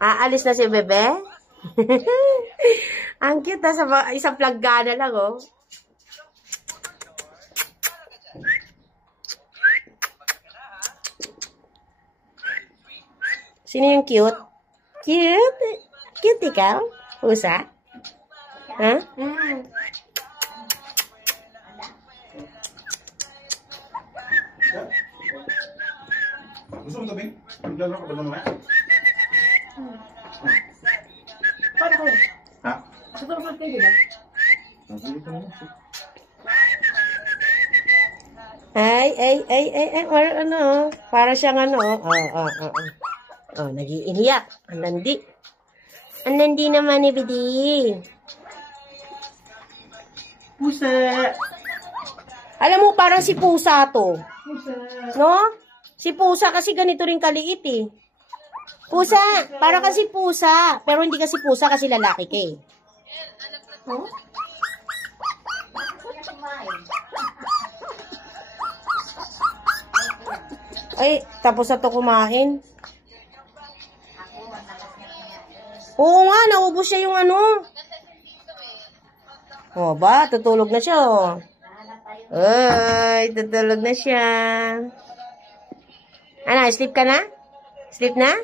Aalis na si Bebe? Ang cute na sa isang plaggana lang, oh. Sino yung cute? Cute? Cute ikaw? Pusa? Ha? Gusto mo tabing? Maglalaro ka ba naman? Paano kayo? Ha? Siguro pa kayo, diba? Ay, ano, para siyang ano, nag-iiyak. Ang landi. Ang landi naman ni Bidi. Pusa! Alam mo, parang si Pusa to. Pusa! No? Si Pusa kasi ganito rin kaliit eh. Pusa! Para kasi Pusa. Pero hindi kasi Pusa kasi lalaki ka eh. Oh? Ay, tapos na to kumain. Oo nga, naubos siya yung ano. O ba, tutulog na siya oh. Ay, tutulog na siya. Ano, sleep ka na? Sleep na?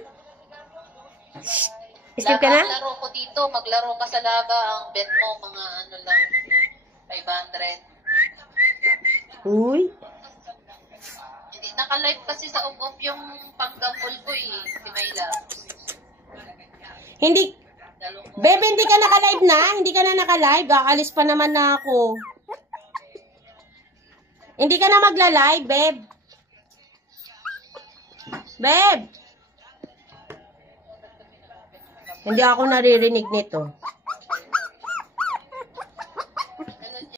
Shh. Sleep ka na? Maglaro ko dito, maglaro ka sa laba. Ang bet mo, mga ano lang, 500. Uy. Hindi, naka-live kasi sa up-up yung panggambol ko eh, si Mayla. Hindi. Bebe, hindi ka naka-live na? Hindi ka na naka-live? Aalis pa naman na ako. Hindi ka na magla-live, Beb. Beb. Hindi ako naririnig nito.